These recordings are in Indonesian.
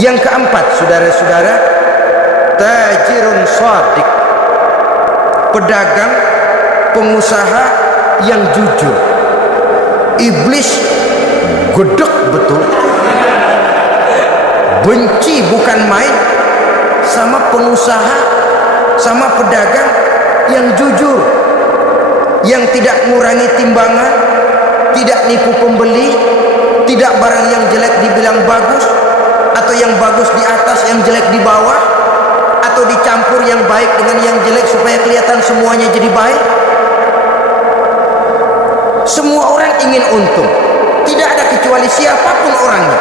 Yang keempat, saudara-saudara, tajirun shadiq, pedagang, pengusaha yang jujur. Iblis gedek betul, benci bukan main sama pengusaha, sama pedagang yang jujur, yang tidak mengurangi timbangan, tidak nipu pembeli, tidak barang yang jelek dibilang bagus, atau yang bagus di atas yang jelek di bawah, atau dicampur yang baik dengan yang jelek supaya kelihatan semuanya jadi baik. Semua orang ingin untung, tidak ada kecuali siapapun orangnya,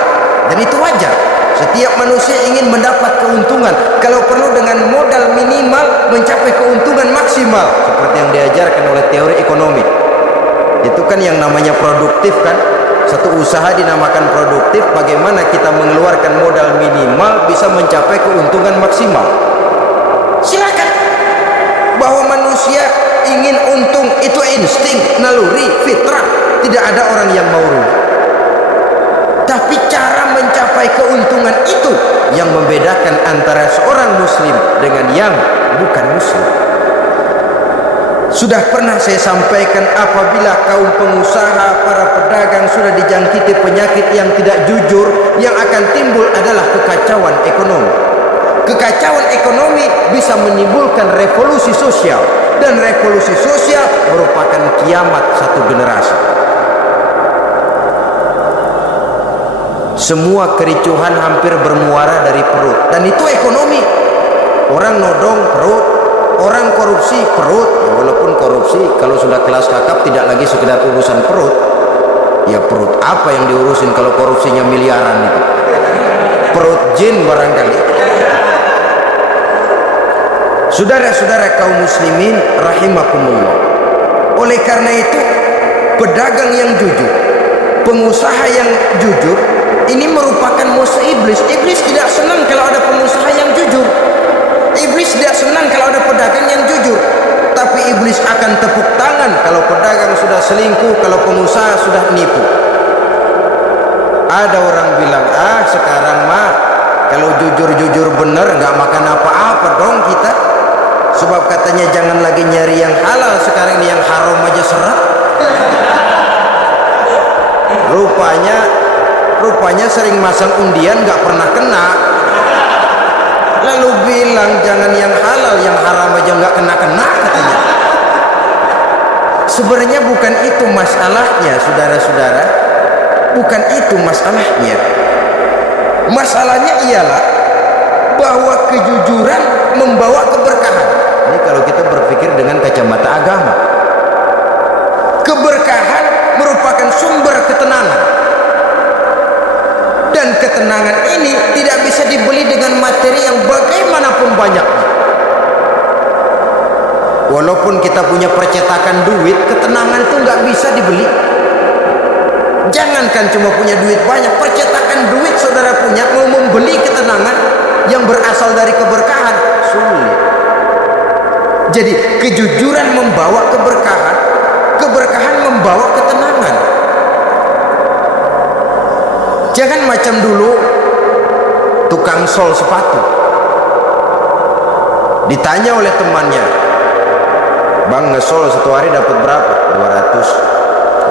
dan itu wajar. Setiap manusia ingin mendapat keuntungan, kalau perlu dengan modal minimal mencapai keuntungan maksimal, seperti yang diajarkan oleh teori ekonomi. Itu kan yang namanya produktif kan. Satu usaha dinamakan produktif, bagaimana kita mengeluarkan modal minimal bisa mencapai keuntungan maksimal. Silakan. Bahwa manusia ingin untung itu insting, naluri, fitrah, tidak ada orang yang mau rugi. Tapi cara mencapai keuntungan itu yang membedakan antara seorang muslim dengan yang bukan muslim. Sudah pernah saya sampaikan, apabila kaum pengusaha, para pedagang sudah dijangkiti penyakit yang tidak jujur, yang akan timbul adalah kekacauan ekonomi. Kekacauan ekonomi bisa menimbulkan revolusi sosial, dan revolusi sosial merupakan kiamat satu generasi. Semua kericuhan hampir bermuara dari perut, dan itu ekonomi. Orang nodong perut, orang korupsi perut. Ya, walaupun korupsi kalau sudah kelas kakap tidak lagi sekedar urusan perut. Ya perut apa yang diurusin kalau korupsinya miliaran itu? Perut jin barangkali. Saudara-saudara kaum muslimin rahimakumullah. Oleh karena itu, pedagang yang jujur, pengusaha yang jujur, ini merupakan musuh iblis. Iblis tidak senang kalau ada pengusaha yang jujur. Iblis tidak senang kalau ada pedagang yang jujur. Tapi iblis akan tepuk tangan kalau pedagang sudah selingkuh, kalau pengusaha sudah nipu. Ada orang bilang, sekarang mah kalau jujur-jujur bener nggak makan apa-apa dong kita. Sebab katanya jangan lagi nyari yang halal, sekarang ini yang haram aja seret. Rupanya sering masang undian nggak pernah kena. Lalu bilang jangan yang halal, yang haram aja nggak kena-kena katanya. Sebenarnya bukan itu masalahnya, saudara-saudara. Bukan itu masalahnya. Masalahnya ialah bahwa kejujuran membawa keberkahan. Ini kalau kita berpikir dengan kacamata agama. Keberkahan merupakan sumber ketenangan. Dan ketenangan ini tidak bisa dibeli dengan materi yang bagaimanapun banyaknya. Walaupun kita punya percetakan duit, ketenangan itu nggak bisa dibeli. Jangankan cuma punya duit banyak, percetakan duit saudara punya, mau membeli ketenangan yang berasal dari keberkahan sulit. Jadi kejujuran membawa keberkahan, keberkahan membawa ketenangan. Jangan macam dulu tukang sol sepatu, ditanya oleh temannya, bang ngesol satu hari dapat berapa?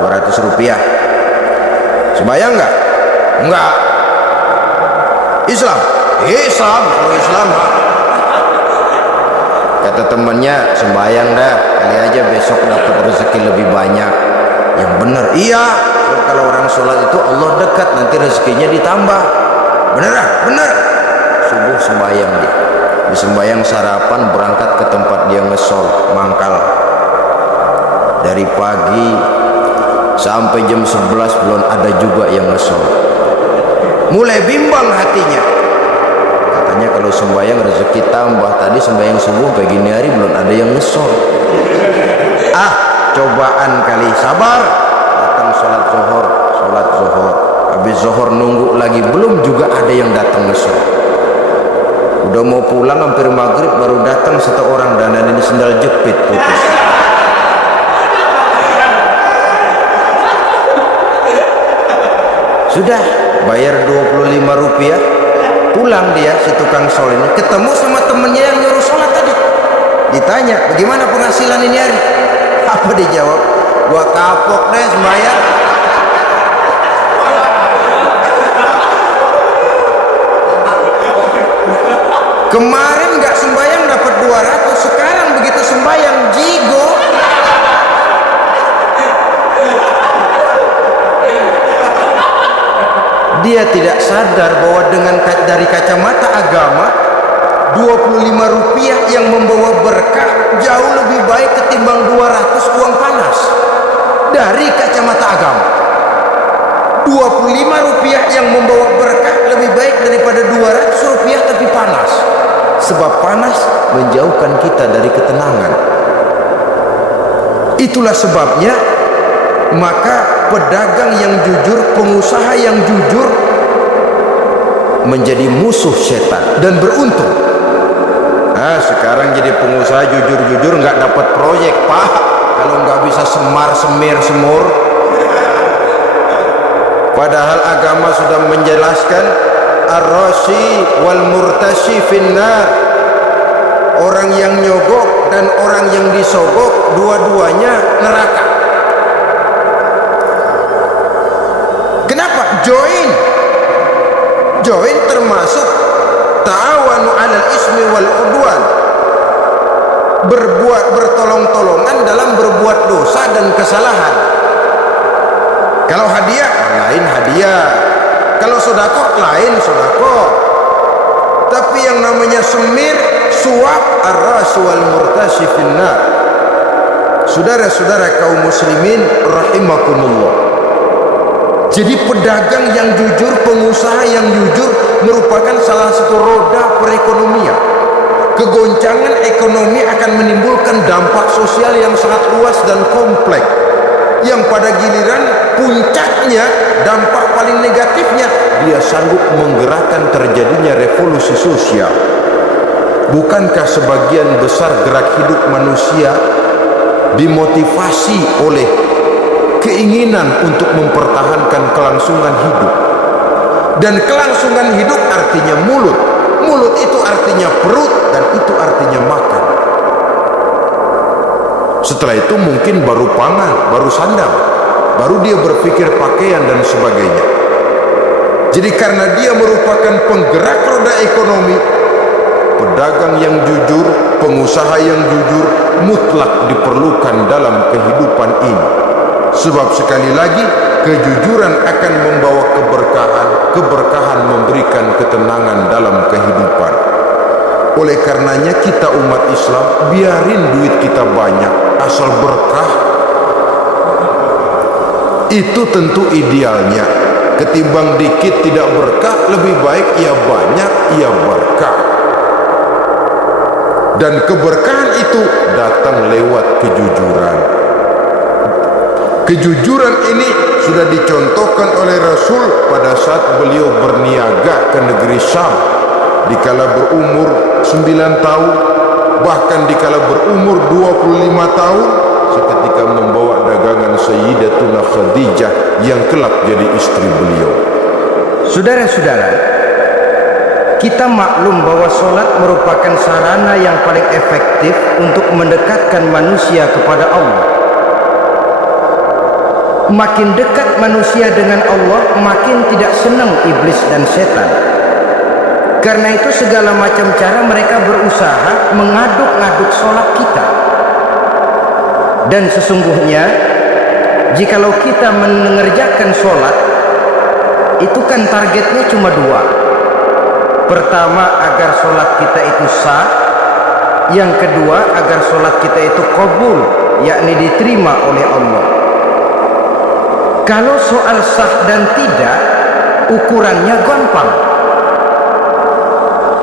200 rupiah. Sembayang nggak? Enggak. Islam? Islam. Kalau Islam, kata temannya, sembayang dah, kali aja besok dapat rezeki lebih banyak. Yang benar, iya. Kalau orang sholat itu Allah dekat, nanti rezekinya ditambah. Beneran? Bener. Subuh sembayang dia. Di sembayang sarapan berangkat ke tempat dia ngesol, mangkal. Dari pagi sampai jam 11 belum ada juga yang ngesol. Mulai bimbang hatinya. Katanya kalau sembayang rezeki tambah. Tadi sembayang subuh sampai gini hari belum ada yang ngesol. Cobaan kali, sabar. Datang sholat zuhur. Habis zuhur nunggu lagi, belum juga ada yang datang ngesol. Udah mau pulang hampir maghrib baru datang satu orang, dan ini sendal jepit putus. Sudah bayar 25 rupiah, pulang. pulang dia, si tukang sol ini ketemu sama temennya yang nyuruh sholat tadi. Ditanya, bagaimana penghasilan ini hari? Apa dijawab? Gua kapok deh sembahyang. Kemarin nggak sembahyang dapat 200, sekarang begitu sembahyang jigo. Dia tidak sadar bahwa dari kacamata agama 25 rupiah yang membawa berkah jauh lebih baik ketimbang 200 uang panas. Dari kacamata agama 25 rupiah yang membawa berkah lebih baik daripada 200 rupiah tapi panas. Sebab panas menjauhkan kita dari ketenangan. Itulah sebabnya maka pedagang yang jujur, pengusaha yang jujur menjadi musuh setan dan beruntung. Sekarang jadi pengusaha jujur-jujur nggak dapat proyek, Pak. Kalau nggak bisa semar, semir, semur. Padahal agama sudah menjelaskan ar-rashi wal murtashi finnar. Orang yang nyogok dan orang yang disogok dua-duanya neraka. Kenapa? Join termasuk ta'awanu 'alal ismi wal udwan. Bertolong-tolongan dalam berbuat dosa dan kesalahan. Kalau hadiah lain hadiah, kalau sedekah lain sedekah. Tapi yang namanya semir, suap, ar-rashi wal murtashi finnar. Saudara-saudara kaum muslimin rahimakumullah. Jadi pedagang yang jujur, pengusaha yang jujur merupakan salah satu roda perekonomian. Kegoncangan ekonomi akan menimbulkan dampak sosial yang sangat luas dan kompleks, yang pada giliran puncaknya, dampak paling negatifnya, dia sanggup menggerakkan terjadinya revolusi sosial. Bukankah sebagian besar gerak hidup manusia dimotivasi oleh keinginan untuk mempertahankan kelangsungan hidup? Dan kelangsungan hidup artinya mulut. Mulut itu artinya perut, dan itu artinya makan. Setelah itu mungkin baru pangan, baru sandang, baru dia berpikir pakaian dan sebagainya. Jadi karena dia merupakan penggerak roda ekonomi, pedagang yang jujur, pengusaha yang jujur mutlak diperlukan dalam kehidupan ini. Sebab sekali lagi, kejujuran akan membawa keberkahan, keberkahan memberikan ketenangan dalam kehidupan. Oleh karenanya kita umat Islam, biarin duit kita banyak, asal berkah. Itu tentu idealnya. Ketimbang dikit tidak berkah, lebih baik ia banyak, ia berkah. Dan keberkahan itu datang lewat kejujuran. Kejujuran ini sudah dicontohkan oleh Rasul pada saat beliau berniaga ke negeri Syam dikala berumur 9 tahun, bahkan dikala berumur 25 tahun seketika membawa dagangan Sayyidatuna Khadijah yang kelak jadi istri beliau. Saudara-saudara, kita maklum bahwa sholat merupakan sarana yang paling efektif untuk mendekatkan manusia kepada Allah. Makin dekat manusia dengan Allah, makin tidak senang iblis dan setan. Karena itu segala macam cara mereka berusaha mengaduk-ngaduk sholat kita. Dan sesungguhnya jikalau kita mengerjakan sholat, itu kan targetnya cuma 2. Pertama, agar sholat kita itu sah. Yang kedua, agar sholat kita itu qabul, yakni diterima oleh Allah. Kalau soal sah dan tidak, ukurannya gampang.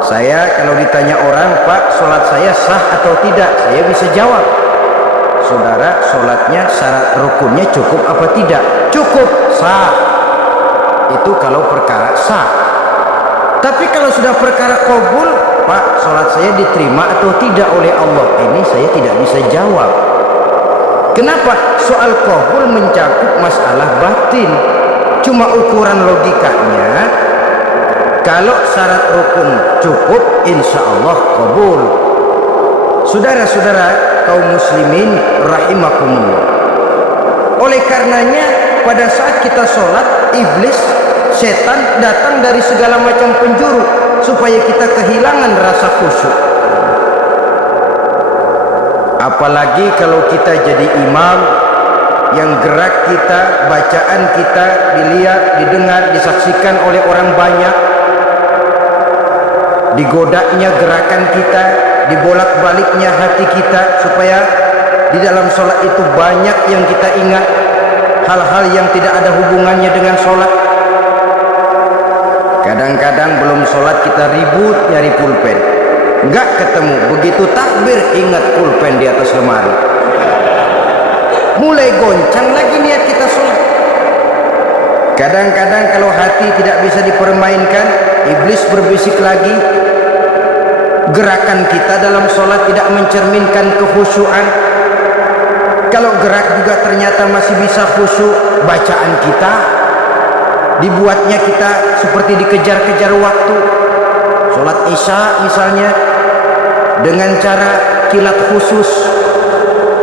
Saya kalau ditanya orang, Pak, sholat saya sah atau tidak, saya bisa jawab. Saudara, sholatnya syarat rukunnya cukup apa tidak? Cukup, sah. Itu kalau perkara sah. Tapi kalau sudah perkara qabul, Pak, sholat saya diterima atau tidak oleh Allah, ini saya tidak bisa jawab. Kenapa? Soal qabul mencakup masalah batin. Cuma ukuran logikanya, Kalau syarat rukun cukup, insya Allah kabul. Saudara-saudara kaum muslimin rahimakumullah. Oleh karenanya pada saat kita sholat, iblis, setan datang dari segala macam penjuru supaya kita kehilangan rasa khusyuk. Apalagi kalau kita jadi imam yang gerak kita, bacaan kita dilihat, didengar, disaksikan oleh orang banyak, digodanya gerakan kita, dibolak-baliknya hati kita, supaya di dalam sholat itu banyak yang kita ingat, hal-hal yang tidak ada hubungannya dengan sholat. Kadang-kadang belum sholat kita ribut nyari pulpen, nggak ketemu, begitu takbir ingat pulpen di atas lemari, mulai goncang lagi niat kita sholat. Kadang-kadang kalau hati tidak bisa dipermainkan, iblis berbisik lagi. Gerakan kita dalam sholat tidak mencerminkan kekhusyuan. Kalau gerak juga ternyata masih bisa khusyuk. Bacaan kita dibuatnya kita seperti dikejar-kejar waktu. Sholat isya misalnya dengan cara kilat khusus,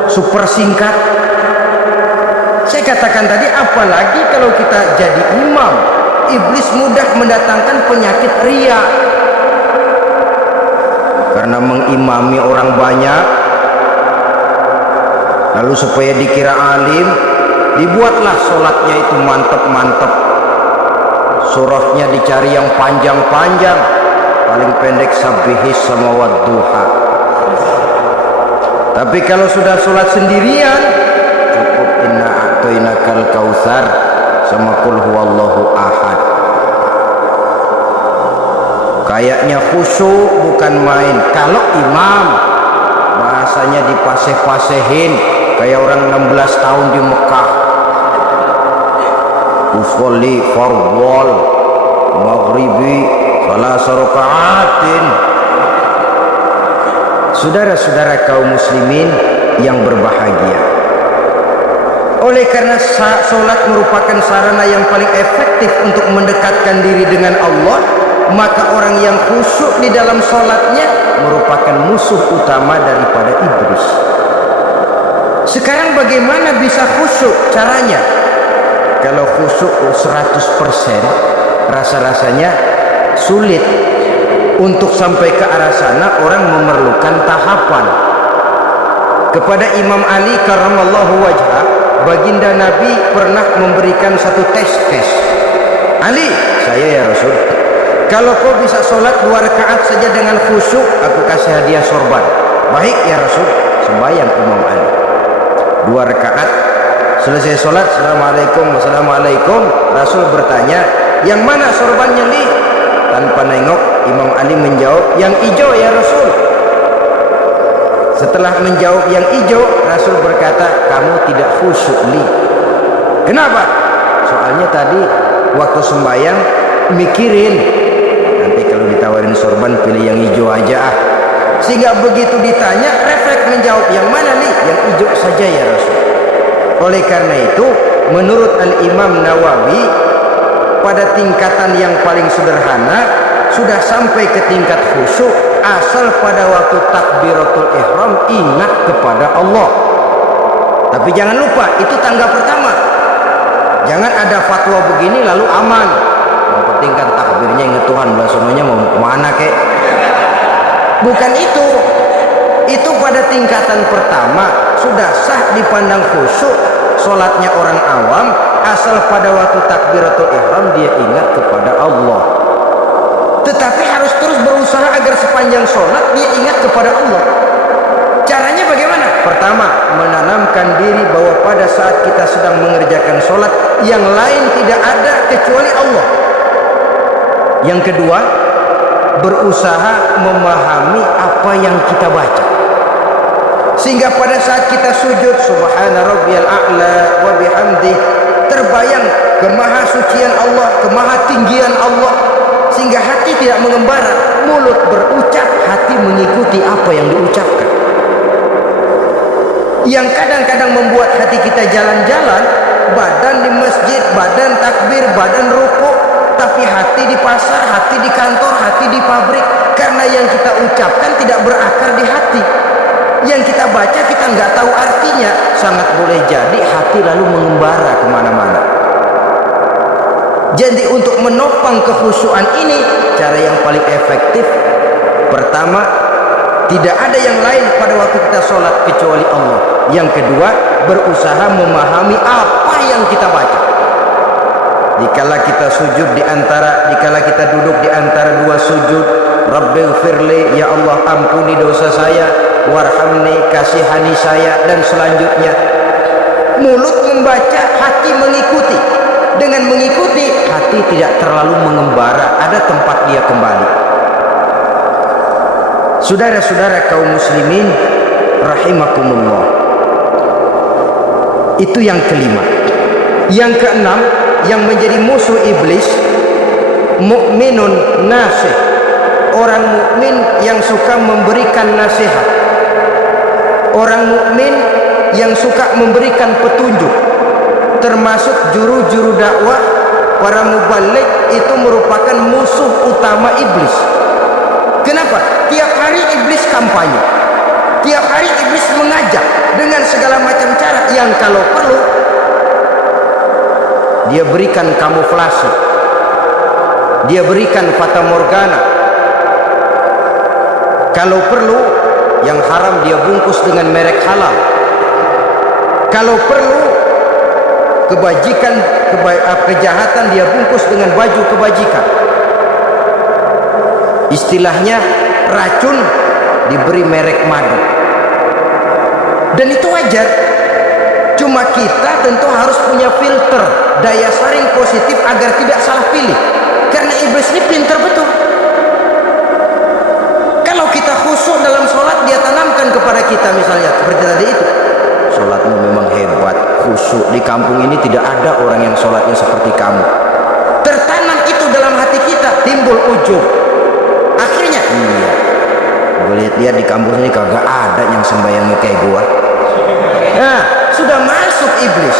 super singkat. Saya katakan tadi, apalagi kalau kita jadi imam, iblis mudah mendatangkan penyakit riya. Karena mengimami orang banyak, lalu supaya dikira alim, dibuatlah sholatnya itu mantep-mantep. Surahnya dicari yang panjang-panjang, paling pendek sabbihis sama wadduha. Tapi kalau sudah sholat sendirian, cukup inna a'tainakal kautsar sama qul huwallahu ahad. Kayaknya khusyuk bukan main. Kalau imam bahasanya dipaseh-pasehin kayak orang 16 tahun di Mekah. Usolli fardhol maghribi salasa raka'atin. Saudara-saudara kaum muslimin yang berbahagia, oleh karena sholat merupakan sarana yang paling efektif untuk mendekatkan diri dengan Allah, maka orang yang khusyuk di dalam sholatnya merupakan musuh utama daripada iblis. Sekarang bagaimana bisa khusyuk caranya? Kalau khusyuk 100%, rasa-rasanya sulit. Untuk sampai ke arah sana orang memerlukan tahapan. Kepada Imam Ali karramallahu wajhah, baginda Nabi pernah memberikan satu tes. Ali, saya ya Rasul, kalau kau bisa sholat 2 rakaat saja dengan khusyuk, aku kasih hadiah sorban. Baik ya Rasul. Sembahyang Imam Ali 2 rakaat, selesai sholat, assalamualaikum. Rasul bertanya, yang mana sorbannya li? Tanpa nengok, Imam Ali menjawab, yang hijau ya Rasul. Setelah menjawab yang hijau, Rasul berkata, kamu tidak khusyuk li. Kenapa? Soalnya tadi waktu sembahyang mikirin, nanti kalau ditawarin sorban pilih yang hijau aja ah. Sehingga begitu ditanya, refleks menjawab, yang mana nih? Yang hijau saja ya Rasul. Oleh karena itu, menurut Al-Imam Nawawi, pada tingkatan yang paling sederhana sudah sampai ke tingkat khusyuk, asal pada waktu takbiratul ihram ingat kepada Allah. Tapi jangan lupa, itu tangga pertama. Jangan ada fatwa begini lalu aman. Yang penting kan takbirnya ingat Tuhan, belasononya mau kemana kek? Bukan itu. Itu pada tingkatan pertama sudah sah dipandang khusyuk. Sholatnya orang awam, asal pada waktu takbiratul ihram dia ingat kepada Allah. Tetapi harus terus berusaha agar sepanjang sholat dia ingat kepada Allah. Caranya bagaimana? Pertama, menanamkan diri bahwa pada saat kita sedang mengerjakan sholat, yang lain tidak ada kecuali Allah. Yang kedua, berusaha memahami apa yang kita baca, sehingga pada saat kita sujud, subhana rabbiyal a'la wa bihamdi, terbayang kemahasucian Allah, kemahatinggian Allah, sehingga hati tidak mengembara, mulut berucap, hati mengikuti apa yang diucapkan. Yang kadang-kadang membuat hati kita jalan-jalan, badan di masjid, badan takbir, badan rukuk, tapi hati di pasar, hati di kantor, hati di pabrik. Karena yang kita ucapkan tidak berakar di hati, yang kita baca kita nggak tahu artinya. Sangat boleh jadi hati lalu mengembara kemana-mana. Jadi untuk menopang kekhusyuan ini, cara yang paling efektif, pertama, tidak ada yang lain pada waktu kita sholat kecuali Allah. Yang kedua, berusaha memahami apa yang kita baca. Dikala kita sujud dikala kita duduk di antara dua sujud, Rabbighfirli, ya Allah ampuni dosa saya, warhamni, kasihani saya, dan selanjutnya. Mulut membaca, hati mengikuti. Dengan mengikuti, hati tidak terlalu mengembara, ada tempat dia kembali. Saudara-saudara kaum muslimin rahimakumullah, itu yang kelima. Yang keenam, yang menjadi musuh iblis, mukminun nasih, orang mukmin yang suka memberikan nasihat, orang mukmin yang suka memberikan petunjuk. Termasuk juru-juru dakwah, para mubalik, itu merupakan musuh utama iblis. Kenapa? Tiap hari iblis kampanye, tiap hari iblis mengajak dengan segala macam cara yang kalau perlu dia berikan kamuflase, dia berikan fata morgana. Kalau perlu yang haram dia bungkus dengan merek halal. Kalau perlu kebajikan, kejahatan dia bungkus dengan baju kebajikan. Istilahnya racun diberi merek madu. Dan itu wajar. Cuma kita tentu harus punya filter, daya saring positif agar tidak salah pilih. Karena iblis ini pintar betul. Kalau kita khusyuk dalam sholat, dia tanamkan kepada kita misalnya seperti tadi itu, sholatmu memang hebat, khusyuk, di kampung ini tidak ada orang yang sholatnya seperti kamu. Tertanam itu dalam hati kita, timbul ujub. Akhirnya iya, gue lihat di kampung ini kagak ada yang sembayangnya kayak gua. Nah, sudah masuk iblis.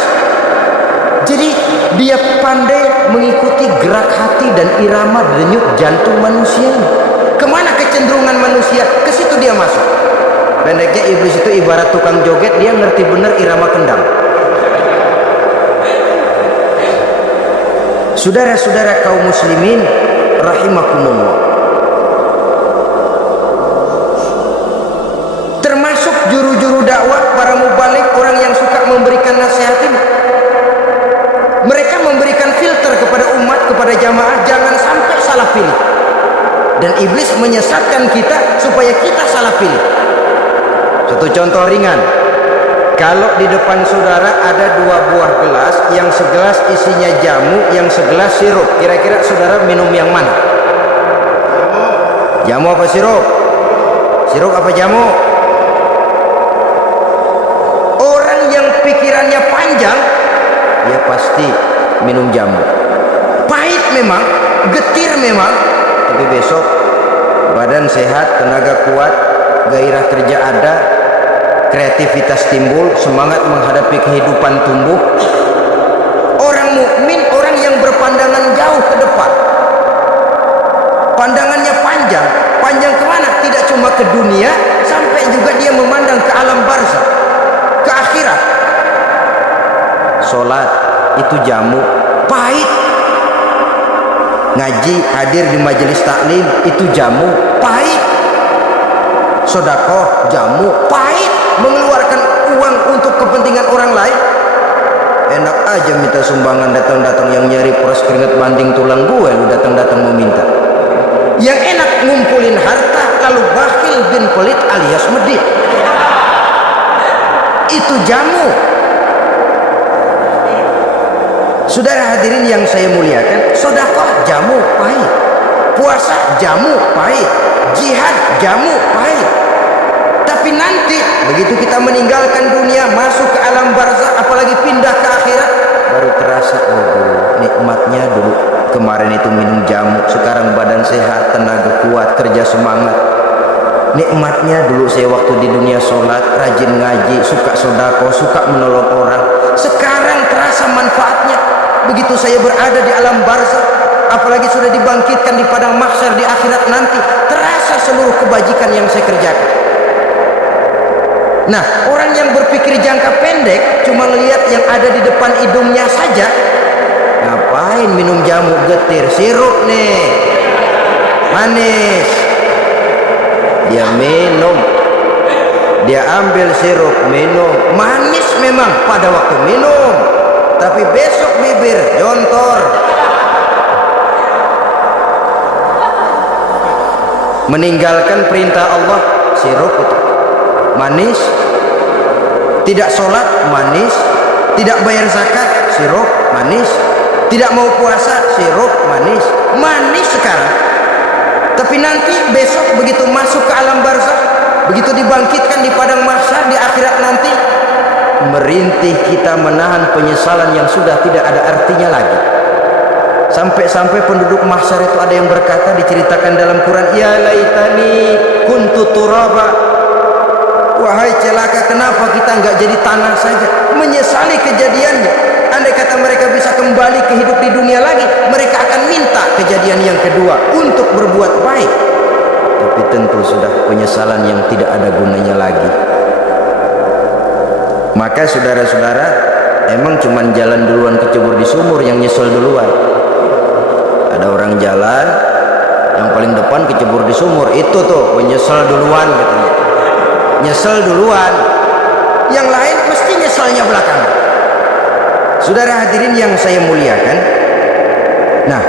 Jadi dia pandai mengikuti gerak hati dan irama denyut jantung manusia. Kemana kecenderungan manusia, ke situ dia masuk. Pendeknya iblis itu ibarat tukang joget, dia ngerti benar irama kendang. Saudara-saudara kaum muslimin rahimakumullah, termasuk juru-juru dakwah, para mubalik, orang yang suka memberikan nasihat ini, mereka memberikan filter kepada umat, kepada jamaah, jangan sampai salah pilih. Dan iblis menyesatkan kita supaya kita salah pilih. Satu contoh ringan, kalau di depan saudara ada dua buah gelas, yang segelas isinya jamu, yang segelas sirup, kira-kira saudara minum yang mana? Jamu apa sirup? Sirup apa jamu? Orang yang pikirannya panjang, dia pasti minum jamu. Pahit memang, getir memang, tapi besok badan sehat, tenaga kuat, gairah kerja ada, kreativitas timbul, semangat menghadapi kehidupan tumbuh. Orang mukmin orang yang berpandangan jauh ke depan, pandangannya panjang. Panjang kemana? Tidak cuma ke dunia, sampai juga dia memandang ke alam barzakh, ke akhirat. Sholat itu jamu, pahit. Ngaji, hadir di majelis taklim, itu jamu, pahit. Sedekah, jamu, pahit. Mengeluarkan uang untuk kepentingan orang lain, enak aja minta sumbangan, datang-datang yang nyari peras keringat banding tulang gue, lu datang-datang meminta. Yang enak ngumpulin harta, lalu bakhil bin pelit alias medit. Itu jamu. Saudara hadirin yang saya muliakan, sedekah jamu pahit, puasa jamu pahit, jihad jamu pahit. Tapi nanti begitu kita meninggalkan dunia, masuk ke alam barzakh, apalagi pindah ke akhirat, baru terasa, oh nikmatnya dulu kemarin itu minum jamu, sekarang badan sehat, tenaga kuat, kerja semangat. Nikmatnya dulu saya waktu di dunia sholat, rajin ngaji, suka sedekah, suka menolong orang. Sekarang terasa manfaatnya begitu saya berada di alam barzakh. apalagi sudah dibangkitkan di padang mahsyar di akhirat nanti, terasa seluruh kebajikan yang saya kerjakan. Nah, orang yang berpikir jangka pendek cuma lihat yang ada di depan hidungnya saja. Ngapain minum jamu getir, sirup nih manis, dia minum, dia ambil sirup minum, manis memang pada waktu minum, tapi besok bibir jontor. Meninggalkan perintah Allah, sirup itu manis. Tidak sholat, manis. Tidak bayar zakat, sirup manis. Tidak mau puasa, sirup manis. Manis sekarang, tapi nanti besok begitu masuk ke alam barzakh, begitu dibangkitkan di padang mahsyar di akhirat nanti, merintih kita menahan penyesalan yang sudah tidak ada artinya lagi. Sampai-sampai penduduk mahsyar itu ada yang berkata, diceritakan dalam Quran, ya laitani kuntu turaba, wahai celaka, kenapa kita enggak jadi tanah saja. Menyesali kejadiannya. Andai kata mereka bisa kembali ke hidup di dunia lagi, mereka akan minta kejadian yang kedua untuk berbuat baik. Tapi tentu sudah penyesalan yang tidak ada gunanya lagi. Maka saudara-saudara, emang cuman jalan duluan kecebur di sumur yang nyesel duluan. Ada orang jalan yang paling depan kecebur di sumur, itu tuh menyesal duluan katanya. Nyesel duluan, yang lain mesti nyeselnya belakangan. Saudara hadirin yang saya muliakan, nah,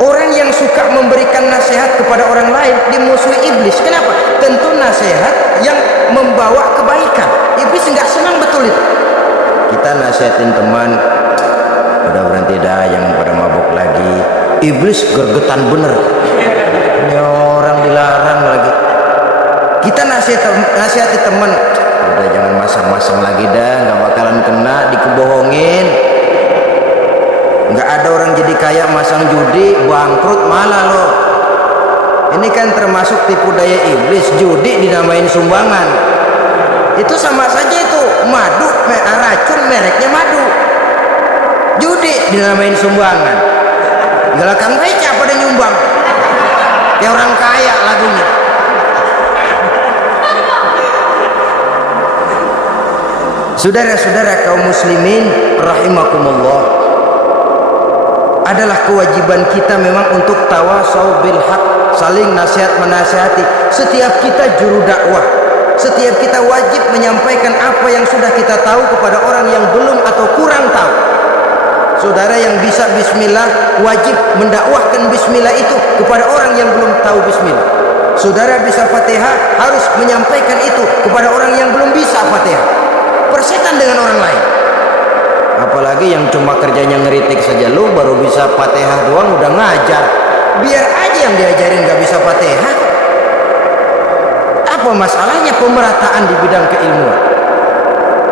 orang yang suka memberikan nasihat kepada orang lain dimusuhi iblis. Kenapa? Tentu nasihat yang membawa kebaikan. Iblis nggak senang betul itu. Kita nasihatin teman, udah berhenti dah, jangan pada mabuk lagi. Iblis gergetan bener, ini orang dilarang lagi. Kita nasihati teman, udah jangan masang-masang lagi dah, nggak bakalan kena, dikebohongin. Nggak ada orang jadi kaya masang judi, bangkrut malah loh. Ini kan termasuk tipu daya iblis. Judi dinamain sumbangan, itu sama saja itu madu, racun mereknya madu. Judi dinamain sumbangan. Galakan beca pada nyumbang, kayak orang kaya lagunya. Saudara-saudara kaum muslimin rahimakumullah, adalah kewajiban kita memang untuk tawasau bil haq, saling nasihat menasihati. Setiap kita juru dakwah, setiap kita wajib menyampaikan apa yang sudah kita tahu kepada orang yang belum atau kurang tahu. Saudara yang bisa bismillah wajib mendakwahkan bismillah itu kepada orang yang belum tahu bismillah. Saudara bisa Fatihah harus menyampaikan itu kepada orang yang belum bisa Fatihah. Persetan dengan orang lain. Apalagi yang cuma kerjanya ngeritik saja, lu baru bisa Fatihah doang udah ngajar. Biar aja yang diajarin gak bisa Fatihah. Apa masalahnya pemerataan di bidang keilmuan?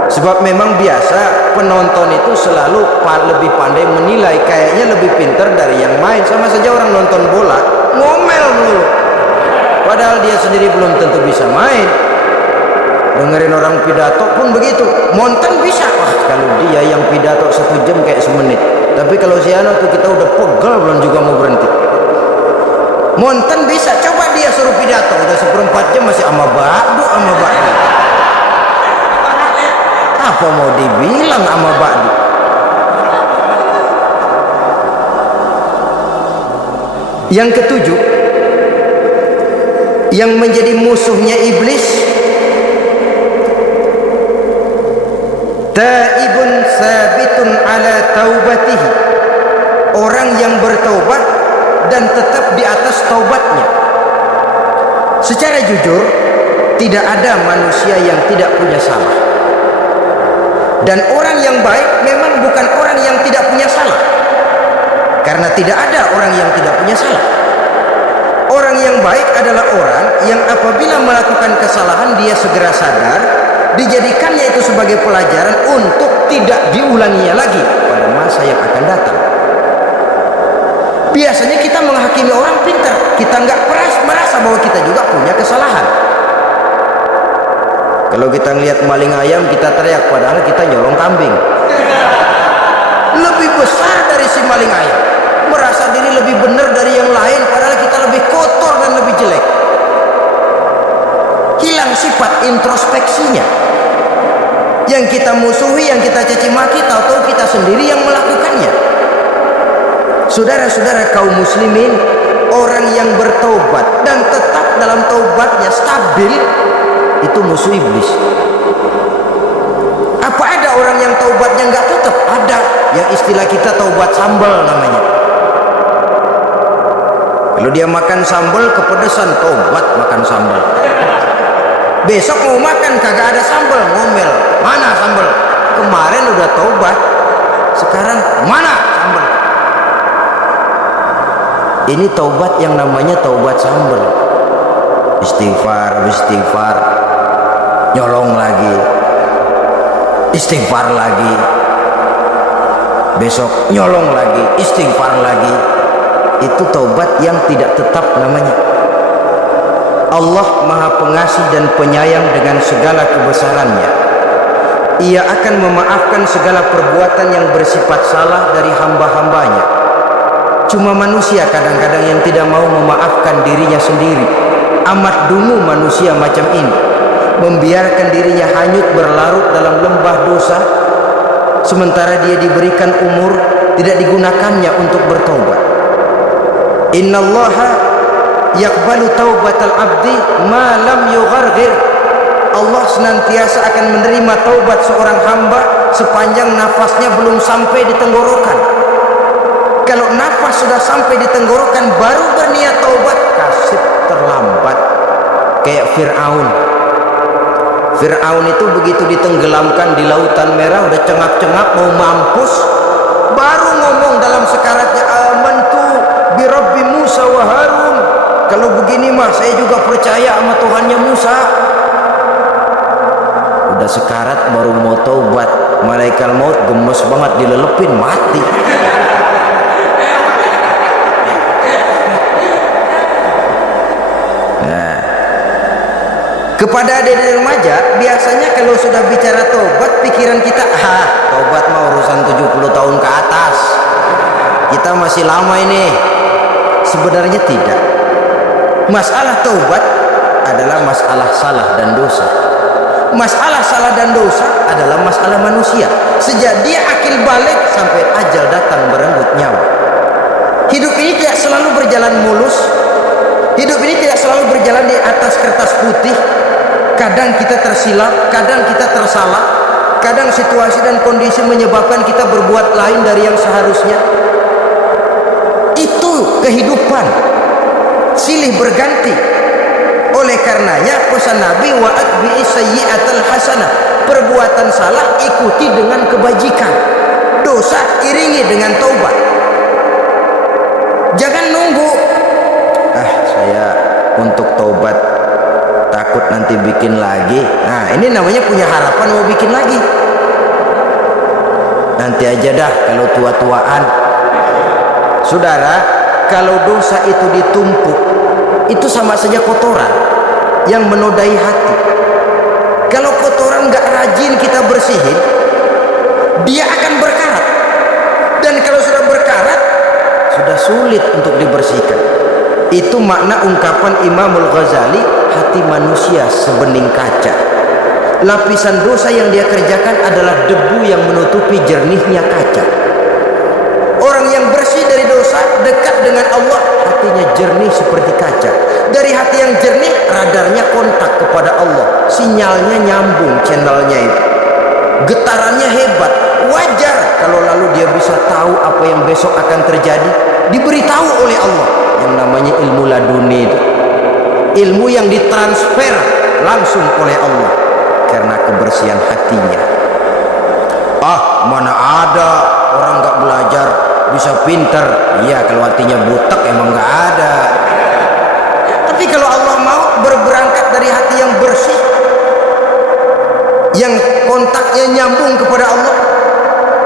Sebab memang biasa penonton itu selalu lebih pandai menilai, kayaknya lebih pintar dari yang main. Sama saja orang nonton bola ngomel dulu, padahal dia sendiri belum tentu bisa main. Dengerin orang pidato pun begitu, monten bisa. Wah, kalau dia yang pidato 1 jam kayak semenit. Tapi kalau si Ano tuh kita udah pegel belum juga mau berhenti. Monten bisa, coba dia suruh pidato udah 1/4 jam masih ama ba'du. Apa mau dibilang ama ba'du? Yang ketujuh, yang menjadi musuhnya iblis, taibun sabitun ala taubatihi, orang yang bertaubat dan tetap di atas taubatnya. Secara jujur, tidak ada manusia yang tidak punya salah, dan orang yang baik memang bukan orang yang tidak punya salah, karena tidak ada orang yang tidak punya salah. Orang yang baik adalah orang yang apabila melakukan kesalahan dia segera sadar, dijadikannya itu sebagai pelajaran untuk tidak diulanginya lagi pada masa yang akan datang. Biasanya kita menghakimi orang pintar, kita nggak merasa bahwa kita juga punya kesalahan. Kalau kita ngelihat maling ayam kita teriak, padahal kita nyolong kambing. Lebih besar dari si maling ayam. merasa diri lebih benar dari yang lain, padahal kita lebih kotor dan lebih jelek. Hilang sifat introspeksinya. Yang kita musuhi, yang kita caci maki, tahu-tahu kita sendiri yang melakukannya. Saudara-saudara kaum muslimin, orang yang bertaubat dan tetap dalam taubatnya stabil, itu musuh iblis. Apa ada orang yang taubatnya nggak tetap? Ada. Yang istilah kita taubat sambal namanya. Kalau dia makan sambal kepedesan, taubat makan sambal. Besok mau makan kagak ada sambal, ngomel. Mana sambal? Kemarin udah taubat, sekarang mana sambal? Ini taubat yang namanya taubat sambal. Istighfar, istighfar, nyolong lagi, istighfar lagi, besok nyolong lagi, istighfar lagi. Itu taubat yang tidak tetap namanya. Allah Maha Pengasih dan Penyayang dengan segala kebesarannya. Ia akan memaafkan segala perbuatan yang bersifat salah dari hamba-hambanya. Cuma manusia kadang-kadang yang tidak mau memaafkan dirinya sendiri. Amat dungu manusia macam ini, membiarkan dirinya hanyut berlarut dalam lembah dosa, sementara dia diberikan umur, tidak digunakannya untuk bertobat. Innallaha yaqbalu taubatal abdi ma lam yugharghir. Allah senantiasa akan menerima taubat seorang hamba sepanjang nafasnya belum sampai di tenggorokan. Kalau nafas sudah sampai di tenggorokan baru berniat taubat, kasih terlambat. Kayak Fir'aun. Fir'aun itu begitu ditenggelamkan di lautan merah, udah cengap-cengap mau mampus, baru ngomong dalam sekaratnya, amantu bi Rabbi Musa wa Harun. Kalau begini mah saya juga percaya sama Tuhannya Musa. Udah sekarat baru mau taubat, malaikat maut gemes banget, dilelepin mati. Nah, kepada adik-adik remaja biasanya kalau sudah bicara taubat, pikiran kita taubat mau urusan 70 tahun ke atas, kita masih lama ini. Sebenarnya tidak. Masalah taubat adalah masalah salah dan dosa. Masalah salah dan dosa adalah masalah manusia. Sejak dia akil balik sampai ajal datang merenggut nyawa. Hidup ini tidak selalu berjalan mulus. Hidup ini tidak selalu berjalan di atas kertas putih. Kadang kita tersilap, kadang kita tersalah. Kadang situasi dan kondisi menyebabkan kita berbuat lain dari yang seharusnya. Itu kehidupan. Silih berganti. Oleh karenanya pesan Nabi, wa atbi'i sayyi'atal hasanah, perbuatan salah ikuti dengan kebajikan, dosa iringi dengan taubat. Jangan nunggu saya untuk taubat takut nanti bikin lagi. Nah, ini namanya punya harapan mau bikin lagi. Nanti aja dah kalau tua-tuaan. Saudara, kalau dosa itu ditumpuk, itu sama saja kotoran yang menodai hati. Kalau kotoran gak rajin kita bersihin, dia akan berkarat. Dan kalau sudah berkarat, sudah sulit untuk dibersihkan. Itu makna ungkapan Imamul Ghazali, hati manusia sebening kaca. Lapisan dosa yang dia kerjakan adalah debu yang menutupi jernihnya kaca. Orang yang bersih dari dosa, dekat dengan Allah, hatinya jernih seperti kaca. Dari hati yang jernih, radarnya kontak kepada Allah, sinyalnya nyambung, channelnya itu, getarannya hebat. Wajar kalau lalu dia bisa tahu apa yang besok akan terjadi, diberitahu oleh Allah, yang namanya ilmu laduni itu, ilmu yang ditransfer langsung oleh Allah karena kebersihan hatinya. Mana ada orang nggak belajar bisa pinter? Iya, kalau hatinya butek emang nggak ada. Tapi kalau Allah mau berberangkat dari hati yang bersih, yang kontaknya nyambung kepada Allah,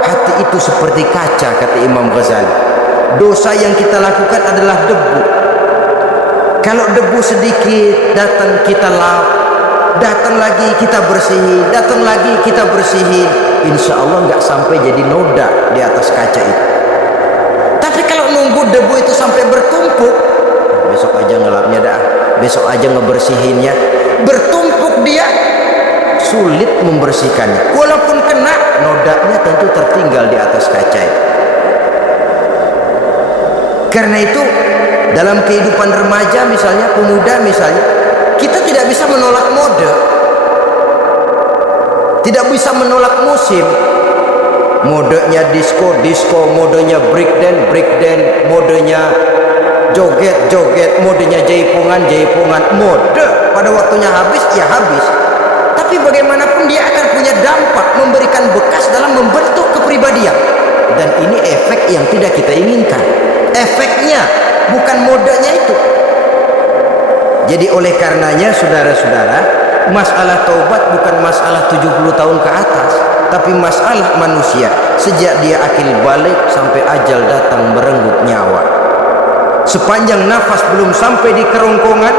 hati itu seperti kaca, kata Imam Ghazali. Dosa yang kita lakukan adalah debu. Kalau debu sedikit datang kita lap, datang lagi kita bersihin, datang lagi kita bersihin, insya Allah nggak sampai jadi noda di atas kaca itu. Tapi kalau nunggu debu itu sampai bertumpuk, besok aja ngelapnya dah, besok aja ngebersihinnya, bertumpuk dia, sulit membersihkannya. Walaupun kena, nodanya tentu tertinggal di atas kaca itu. Karena itu dalam kehidupan remaja misalnya, pemuda misalnya, kita tidak bisa menolak mode, tidak bisa menolak musim. Modenya disco, disco, modenya breakdance, breakdance, modenya joget, joget, modenya jaipongan, jaipongan. Mode pada waktunya habis, ya habis. Tapi bagaimanapun dia akan punya dampak, memberikan bekas dalam membentuk kepribadian. Dan ini efek yang tidak kita inginkan. Efeknya bukan modenya itu. Jadi oleh karenanya saudara-saudara, masalah taubat bukan masalah 70 tahun ke atas, tapi masalah manusia sejak dia akil balik sampai ajal datang merenggut nyawa. Sepanjang nafas belum sampai di kerongkongan,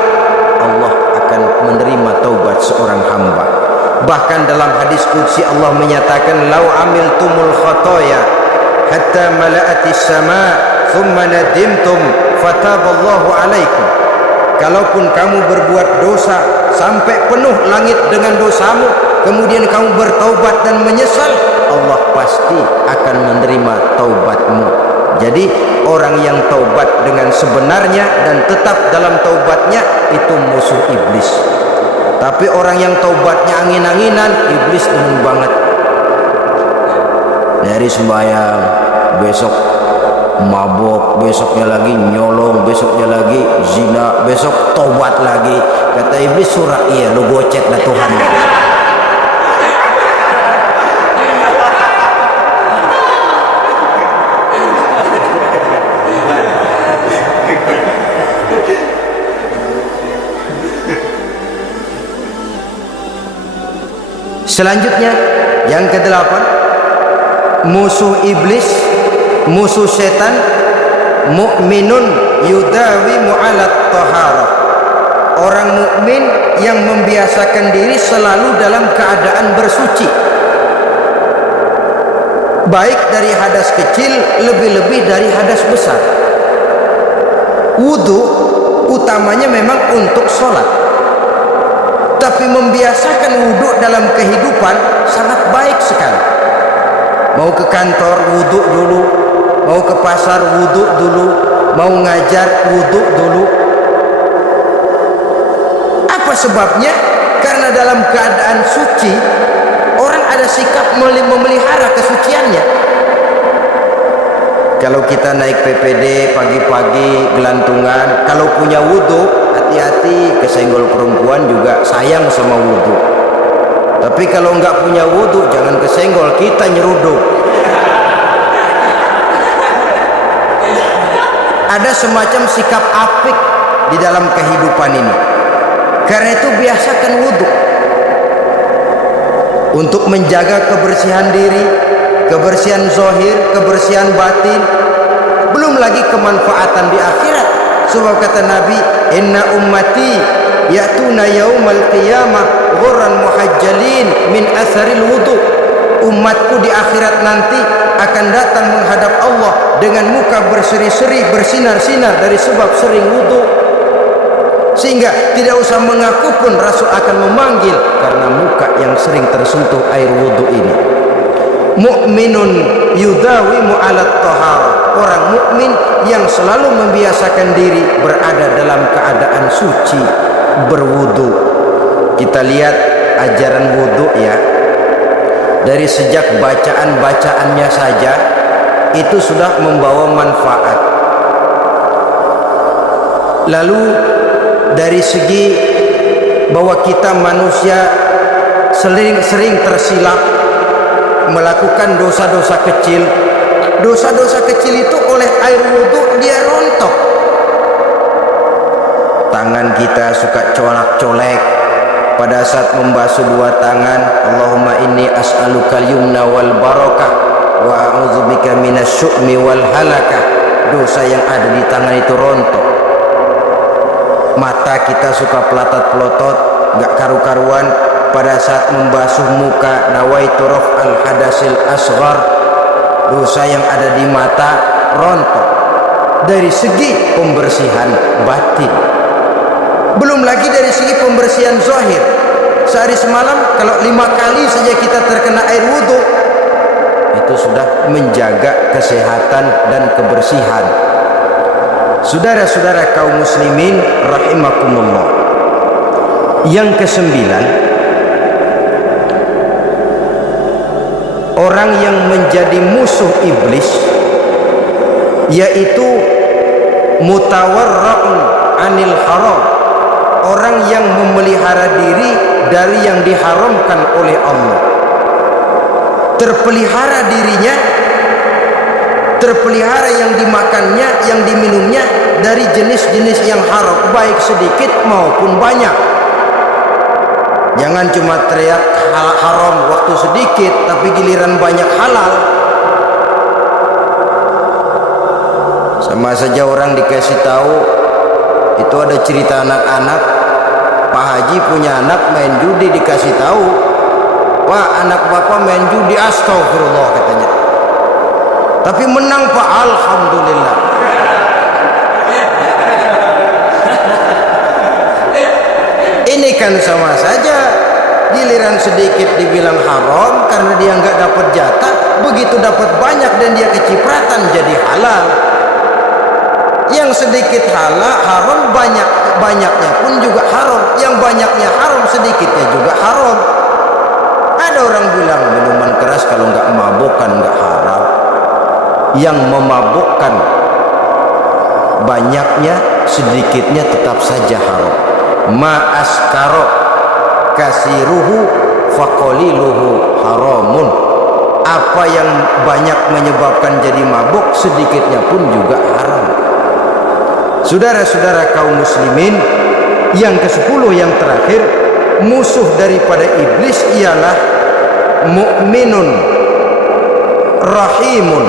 Allah akan menerima taubat seorang hamba. Bahkan dalam hadis qudsi Allah menyatakan, lau amiltumul khotoya hatta mala'atis sama thumma nadimtum fataballahu alaikum. Kalaupun kamu berbuat dosa sampai penuh langit dengan dosamu, kemudian kamu bertaubat dan menyesal, Allah pasti akan menerima taubatmu. Jadi orang yang taubat dengan sebenarnya dan tetap dalam taubatnya itu musuh iblis. Tapi orang yang taubatnya angin-anginan, iblis demen banget. Dari sembahyang, besok mabok, besoknya lagi nyolong, besoknya lagi zina, besok taubat lagi. Kata iblis, surah iya lu gocet lah Tuhan. Selanjutnya yang ke-8, musuh iblis, musuh setan, mukminun yudawimu ala taharah. Orang mukmin yang membiasakan diri selalu dalam keadaan bersuci, baik dari hadas kecil, lebih-lebih dari hadas besar. Wudu utamanya memang untuk sholat, tapi membiasakan wudu dalam kehidupan sangat baik sekali. Mau ke kantor wudu dulu, mau ke pasar wudu dulu, mau ngajar wudu dulu. Apa sebabnya? Karena dalam keadaan suci orang ada sikap memelihara kesuciannya. Kalau kita naik PPD pagi-pagi gelantungan, kalau punya wudu, hati-hati, kesenggol perempuan juga sayang sama wudu. Tapi kalau nggak punya wudu, jangan kesenggol, kita nyeruduk. Ada semacam sikap apik di dalam kehidupan ini. Karena itu biasakan wudu untuk menjaga kebersihan diri, kebersihan zahir, kebersihan batin, belum lagi kemanfaatan di akhirat. Sebab kata Nabi, inna ummati ya'tuna yaumal qiyamah ghurran muhajjalin min atharil wudu. Umatku di akhirat nanti akan datang menghadap Allah dengan muka berseri-seri, bersinar-sinar dari sebab sering wudu. Sehingga tidak usah mengaku pun Rasul akan memanggil karena muka yang sering tersentuh air wudu ini. Mukminun yudawimu ala taharah. Orang mukmin yang selalu membiasakan diri berada dalam keadaan suci, berwudu. Kita lihat ajaran wudu ya, dari sejak bacaan-bacaannya saja itu sudah membawa manfaat. Lalu dari segi bahwa kita manusia sering tersilap melakukan dosa-dosa kecil. Dosa-dosa kecil itu oleh air wudu dia rontok. Tangan kita suka colak-colek pada saat membasuh dua tangan. Allahumma inni as'alukal yumna wal barakah wa a'udzubika minasyu'mi wal halakah. Dosa yang ada di tangan itu rontok. Mata kita suka pelatat-pelotot, gak karu-karuan pada saat membasuh muka. Nawaitu raf'al hadasil asghar. Dosa yang ada di mata rontok. dari segi pembersihan batin, belum lagi dari segi pembersihan zahir. Sehari semalam kalau 5 kali saja kita terkena air wudhu, itu sudah menjaga kesehatan dan kebersihan. Saudara-saudara kaum muslimin rahimakumullah, yang kesembilan, orang yang menjadi musuh iblis yaitu mutawarra'un anil haram, orang yang memelihara diri dari yang diharamkan oleh Allah. Terpelihara dirinya, terpelihara yang dimakannya, yang diminumnya dari jenis-jenis yang haram, baik sedikit maupun banyak. Jangan cuma teriak haram waktu sedikit, tapi giliran banyak halal. Sama saja orang dikasih tahu, itu ada cerita anak-anak, Pak Haji punya anak main judi, dikasih tahu, Pak, anak bapak main judi, astagfirullah katanya, tapi menang Pak, alhamdulillah. Ini kan sama saja, giliran sedikit dibilang haram karena dia nggak dapat jatah, begitu dapat banyak dan dia kecipratan jadi halal. Yang sedikit halal haram, banyaknya pun juga haram. Yang banyaknya haram, sedikitnya juga haram. Ada orang bilang minuman keras kalau nggak mabukkan nggak haram. Yang memabukkan banyaknya, sedikitnya tetap saja haram. Ma askaro kasiruhu faqaliluhu haramun. Apa yang banyak menyebabkan jadi mabuk, sedikitnya pun juga haram. Saudara-saudara kaum muslimin, yang ke-10, yang terakhir, musuh daripada iblis ialah mukminun rahimun,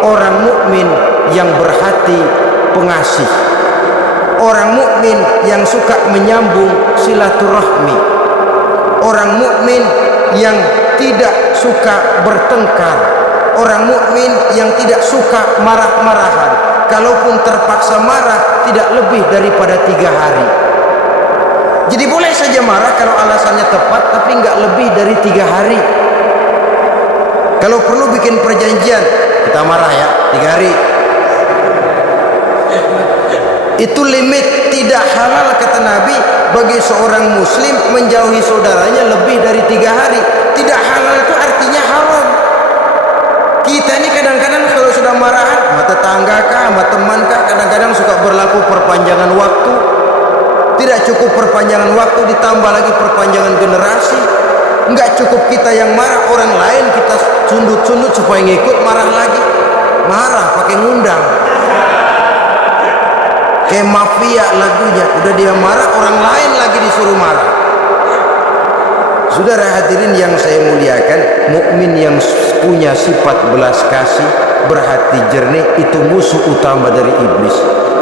orang mukmin yang berhati pengasih, orang mukmin yang suka menyambung silaturahmi, orang mukmin yang tidak suka bertengkar, orang mukmin yang tidak suka marah-marahan. Kalaupun terpaksa marah, tidak lebih daripada 3 hari. Jadi boleh saja marah kalau alasannya tepat, tapi nggak lebih dari 3 hari. Kalau perlu bikin perjanjian, kita marah ya 3 hari. Itu limit. Tidak halal kata Nabi bagi seorang muslim menjauhi saudaranya lebih dari 3 hari. Tidak halal itu artinya haram. Kita ini kadang-kadang kalau sudah marahan sama tetangga kah, sama teman kah, kadang-kadang suka berlaku perpanjangan waktu. Tidak cukup perpanjangan waktu, ditambah lagi perpanjangan generasi. Enggak cukup kita yang marah, orang lain kita sundut-sundut supaya ngikut marah lagi. Marah pakai ngundang, kayak mafia lagunya, udah dia marah, orang lain lagi disuruh marah. Saudara hadirin yang saya muliakan, mukmin yang punya sifat belas kasih, berhati jernih, itu musuh utama dari iblis.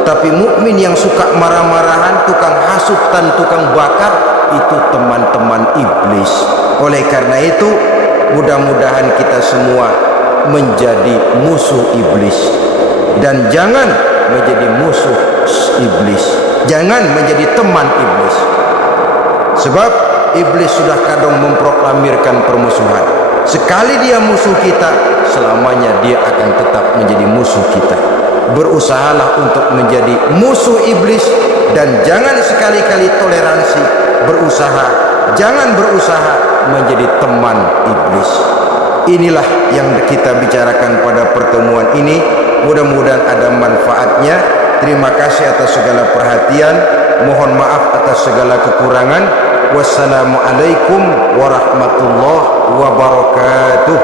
Tapi mukmin yang suka marah-marahan, tukang hasut dan tukang bakar, itu teman-teman iblis. Oleh karena itu, mudah-mudahan kita semua menjadi musuh iblis, dan jangan menjadi musuh iblis, jangan menjadi teman iblis. Sebab iblis sudah kadang memproklamirkan permusuhan. Sekali dia musuh kita, selamanya dia akan tetap menjadi musuh kita. Berusahalah untuk menjadi musuh iblis, dan jangan sekali-kali toleransi. Jangan berusaha menjadi teman iblis. Inilah yang kita bicarakan pada pertemuan ini. Mudah-mudahan ada manfaatnya. Terima kasih atas segala perhatian. Mohon maaf atas segala kekurangan. Wassalamualaikum warahmatullahi wabarakatuh.